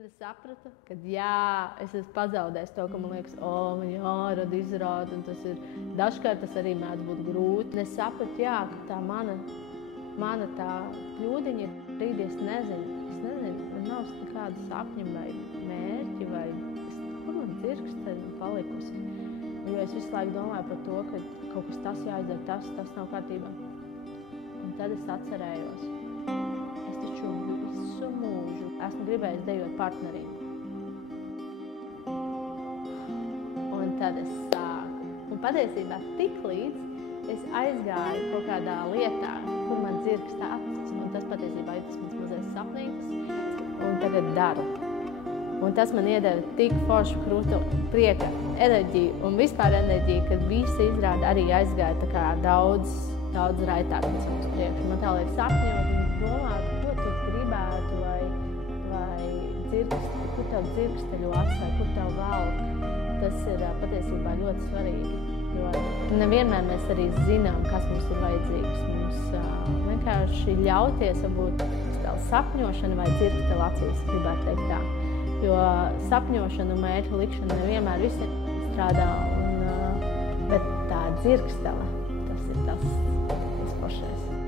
tad es sapratu, ka jā, es esmu pazaudējis to, ka man liekas, man jārada izrāda, un tas ir, dažkārt tas arī mēdz būt grūti. Un es sapratu, jā, ka tā mana tā kļūdiņa ir brīdī, es nezinu, man nav nekāda sapņa vai mērķi, vai kur man dzirksteļi palikusi. Jo es visu laiku domāju par to, ka kaut kas tas jāizdara, tas nav kārtībā. Un tad es atcerējos, es taču visu mūžu esmu gribējis dejot partneriem. Un tad es sāku. Un patiesībā tik līdz es aizgāju kaut kādā lietā, kur man dzirksta acis. Un tas patiesībā ir tas mans mazais sapnīgs. Un tagad daru. Un tas man iedeva tik foršu krūtu prieka enerģiju un vispār enerģiju, kad visi izrāda arī aizgāja tā kā daudz raitāk uz priekšu. Man tā liek sapņot un domāt, ko tu gribētu kur tev dzirksteļu atstāj, kur tev velk. Tas ir patiesībā ļoti svarīgi. Jo nevienmēr mēs arī zinām, kas mums ir vajadzīgs. Mums vienkārši ļauties varbūt sapņošana vai dzirksteļu acīs, gribētu teikt tā. Jo sapņošana un mērķu likšana nevienmēr visiem strādā, bet tā dzirkstele, tas ir tas foršais.